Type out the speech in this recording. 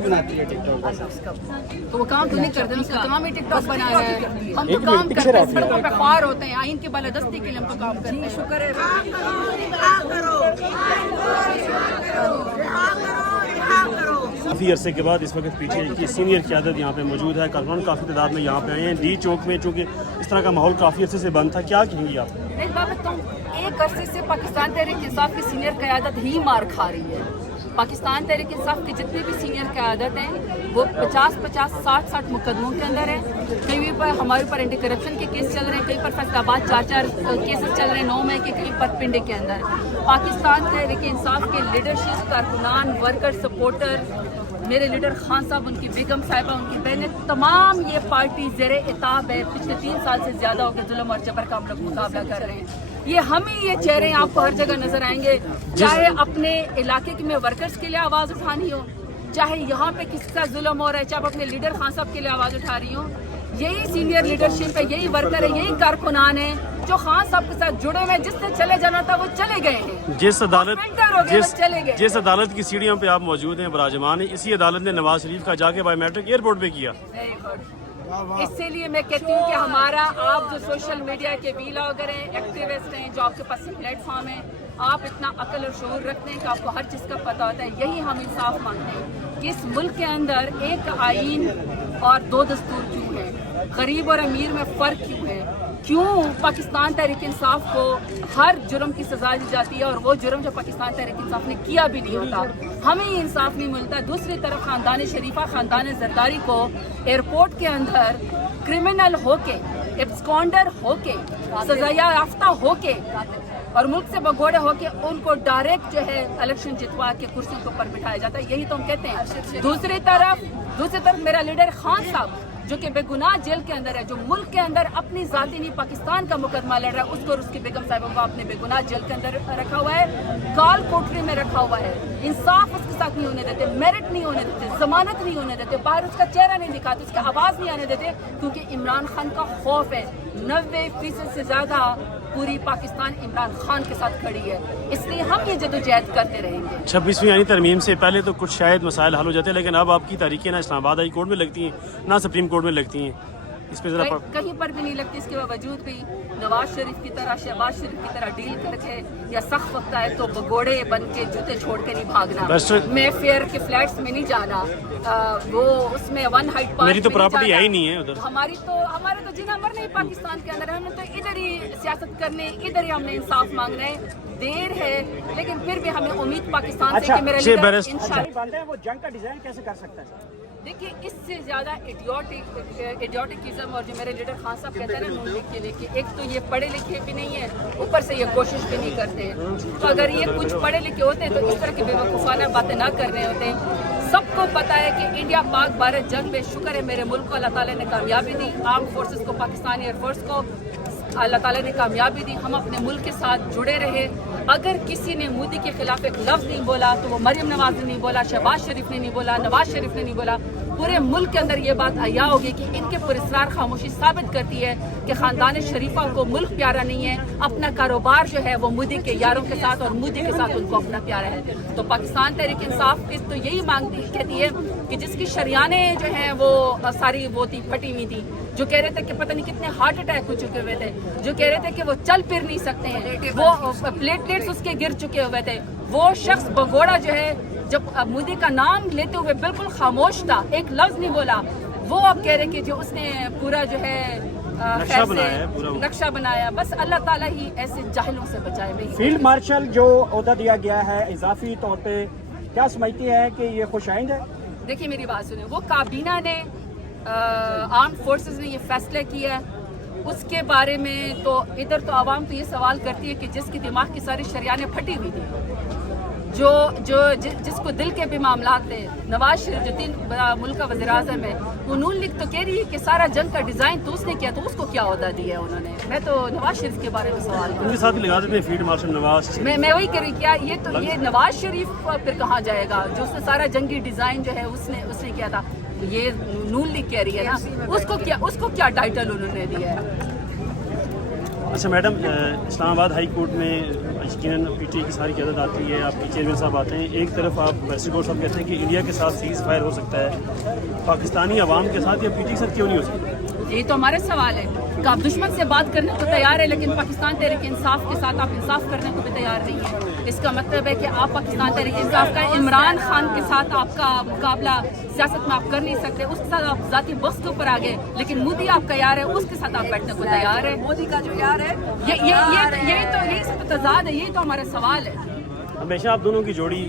बनाती है टिकटॉक तो वो काम तो नहीं करते, उसका काम ही टिकटॉक बनाना है। हम तो काम करते हैं, सड़कों पे ख्वार होते हैं, आइन की बालादस्ती के लिए हम तो काम करते हैं। शुक्र है काफ़ी अरसे के बाद इस वक्त पीछे की सीनियर क़यादत यहाँ पे मौजूद है। कारकुनान काफ़ी तादाद में यहाँ पे आए हैं डी चौक में, चूँकि इस तरह का माहौल काफ़ी अरसे से बंद था। क्या कहेंगी आप? एक बात तुम एक अरसे से पाकिस्तान तहरीक इंसाफ की सीनियर क़यादत ही मार खा रही है। पाकिस्तान तहरीक इंसाफ की जितनी भी सीनियर क़यादत हैं वो 50-50, 60-60 मुकदमों के अंदर है। कहीं पर हमारे ऊपर एंटी करप्शन के केस चल रहे हैं, कहीं पर फैसलाबाद 4-4 केसेस चल रहे हैं 9 मई के, कहीं पर पिंडी के अंदर। पाकिस्तान तहरीक इंसाफ के लीडरशिप, कारकुनान, वर्कर, सपोर्टर, मेरे लीडर खान साहब, उनकी बेगम साहिबा, उनकी बहनें, तमाम ये पार्टी ज़ेरे इताब है। पिछले 3 साल से ज़्यादा हो गए जुल्म और जबर का हम लोग मुकाबला कर रहे हैं। ये हम ही ये चेहरे आपको हर जगह नजर आएंगे, चाहे अपने इलाके में वर्कर्स के लिए आवाज़ उठानी हो, चाहे यहाँ पे किसी का जुल्म हो रहा है, चाहे अपने लीडर खान साहब के लिए आवाज़ उठा रही हो। यही सीनियर लीडरशिप है, यही वर्कर है, यही कारकुनान है जो खान साहब के साथ जुड़े हुए हैं। जिसने चले जाना था वो चले गए हैं। जिस अदालत चले गए, जिस अदालत की सीढ़ियों पे आप मौजूद हैं बराजमान है, इसी अदालत ने नवाज शरीफ का जाके बायोमेट्रिक एयरपोर्ट पे किया। इसीलिए मैं कहती हूँ कि हमारा, आप जो सोशल मीडिया के व्लॉगर हैं, एक्टिविस्ट हैं, जो आपके पास प्लेटफॉर्म है, आप इतना अक्ल और शऊर रखते हैं कि आपको हर चीज़ का पता होता है। यही हम इंसाफ मांगते हैं कि इस मुल्क के अंदर एक आईन और 2 दस्तूर क्यों है, गरीब और अमीर में फ़र्क क्यों है, क्यों पाकिस्तान तहरीक इंसाफ को हर जुर्म की सजा दी जाती है और वो जुर्म जो पाकिस्तान तहरीक इंसाफ ने किया भी नहीं होता, हमें इंसाफ नहीं मिलता। दूसरी तरफ ख़ानदान शरीफा, ख़ानदान जरदारी को एयरपोर्ट के अंदर क्रिमिनल होके, एब्सकॉन्डर होके, सजा याफ्ता होके और मुल्क से भगोड़े होके उनको डायरेक्ट जो है इलेक्शन जितवा के कुर्सियों के ऊपर बिठाया जाता है। यही तो हम कहते हैं। दूसरी तरफ मेरा लीडर खान साहब जो कि बेगुनाह जेल के अंदर है, जो मुल्क के अंदर अपनी जाति नहीं पाकिस्तान का मुकदमा लड़ रहा है, उसको और उसकी बेगम साहिबों को अपने बेगुनाह जेल के अंदर रखा हुआ है, काल कोठरी में रखा हुआ है। इंसाफ उसके साथ नहीं होने देते, मेरिट नहीं होने देते, जमानत नहीं होने देते, बाहर उसका चेहरा नहीं दिखाते, उसकी आवाज़ नहीं आने देते, क्योंकि इमरान खान का खौफ है। 90% से ज़्यादा पूरी पाकिस्तान इमरान खान के साथ खड़ी है, इसलिए हम ये जदोजहद करते रहेंगे। 26वीं यानी तरमीम से पहले तो कुछ शायद मसाइल हल हो जाते हैं, लेकिन अब आपकी तारीखें ना इस्लामाबाद हाई कोर्ट में लगती हैं ना सुप्रीम कोर्ट में लगती हैं। इस पे जरा कहीं पर भी नहीं लगती। इसके बावजूद भी नवाज शरीफ की तरह, शहबाज शरीफ की तरह डील करके या सख्त वक्त आए तो भगोड़े बन के जूते छोड़ के नहीं भागना, मैं फेयर के फ्लैट्स में नहीं जाना, वो उसमें 1 हाइट पार्क मेरी तो प्रॉपर्टी है ही नहीं है उधर। हमारे तो जीना मरना ही पाकिस्तान के अंदर, हमें तो इधर ही सियासत करने, इधर ही हमने इंसाफ मांगना है। देर है लेकिन फिर भी हमें उम्मीद पाकिस्तान से कि मेरा लीडर इंशाल्लाह। वो जंग का डिजाइन कैसे कर सकता है? देखिए, इससे ज़्यादा इडियोटिकिज्म और जो मेरे लीडर खान साहब कहते हैं ना नून लीग के लिए, एक तो ये पढ़े लिखे भी नहीं है, ऊपर से ये कोशिश भी नहीं करते हैं। तो अगर ये कुछ पढ़े लिखे होते तो इस तरह की बेवकूफ़ाना बातें ना कर रहे होते। सबको पता है कि इंडिया पाक भारत जंग में शुक्र है मेरे मुल्क को अल्लाह ताला ने कामयाबी दी, आर्म फोर्सेस को, पाकिस्तानी एयरफोर्स को अल्लाह ताला ने कामयाबी दी, हम अपने मुल्क के साथ जुड़े रहे। अगर किसी ने मोदी के खिलाफ एक लफ्ज़ नहीं बोला तो वो मरियम नवाज ने नहीं बोला, शहबाज शरीफ ने नहीं बोला, नवाज शरीफ ने नहीं बोला, पूरे मुल्क के अंदर ये बात आया होगी कि इनके पुरस्कार खामोशी साबित करती है कि ख़ानदान शरीफा को मुल्क प्यारा नहीं है, अपना कारोबार जो है वो मोदी के यारों के साथ और मोदी के साथ उनको अपना प्यारा है। तो पाकिस्तान तहरीक इंसाफ इस तो यही मांगती कहती है कि जिसकी शरियाने जो हैं वो सारी वो थी फटी हुई थी, जो कह रहे थे कि पता नहीं कितने हार्ट अटैक हो चुके हुए थे, जो कह रहे थे कि वो चल फिर नहीं सकते हैं, वो प्लेटलेट्स उसके गिर चुके हुए थे, वो शख्स भगोड़ा जो है जब मोदी का नाम लेते हुए बिल्कुल खामोश था, एक लफ्ज नहीं बोला, वो अब कह रहे कि जो उसने पूरा जो है नक्शा बनाया। बस अल्लाह ताला ही ऐसे जाहिलों से बचाए। फील्ड मार्शल जो ओहदा दिया गया है इजाफी तौर पे, क्या समझती है कि ये खुशाइंद है? देखिए मेरी बात सुनिए, वो काबीना ने आर्म फोर्सेस ने ये फैसला किया, उसके बारे में तो इधर तो आवाम तो ये सवाल करती है कि जिसकी दिमाग की सारी शरियाने फटी हुई थी, जिसको दिल के भी मामला थे, नवाज शरीफ जो 3 मुल्क का वज़ीर-ए-आज़म है, वो नून लीग तो कह रही है कि सारा जंग का डिज़ाइन तो उसने किया, तो उसको क्या ओहदा दिया है उन्होंने? मैं तो नवाज शरीफ के बारे में सवाल उनके साथ लगा देते हैं फील्ड मार्शल नवाज। मैं वही कह रही, क्या ये नवाज शरीफ फिर कहाँ जाएगा जो उसने सारा जंगी डिज़ाइन जो है उसने किया था? ये नून लीग कह रही है ना, उसको क्या टाइटल उन्होंने दिया है? अच्छा मैडम, इस्लामाबाद हाई कोर्ट में یقیناً پی ٹی آئی کی ساری قیادت آتی ہے، آپ کے چیئرمین صاحب آتے ہیں، ایک طرف آپ بیرسٹر گور صاحب کہتے ہیں کہ انڈیا کے ساتھ سیز فائر ہو سکتا ہے، پاکستانی عوام کے ساتھ یا پی ٹی آئی کے ساتھ کیوں نہیں ہو سکتا؟ یہ تو ہمارا سوال ہے کہ آپ دشمن سے بات کرنے کو تیار ہے لیکن پاکستان تحریک انصاف کے ساتھ آپ انصاف کرنے کو بھی تیار نہیں ہے. اس کا مطلب ہے کہ آپ پاکستان تحریک انصاف کا عمران خان کے ساتھ آپ کا مقابلہ سیاست میں آپ کر نہیں سکتے، اس کے ساتھ آپ ذاتی بس کے اوپر آگے، لیکن مودی آپ کا یار ہے، اس کے ساتھ آپ بیٹھنے کو تیار ہے. مودی کا جو یار ہے یہ تو تضاد ہے، یہی تو ہمارا سوال ہے. ہمیشہ آپ دونوں کی جوڑی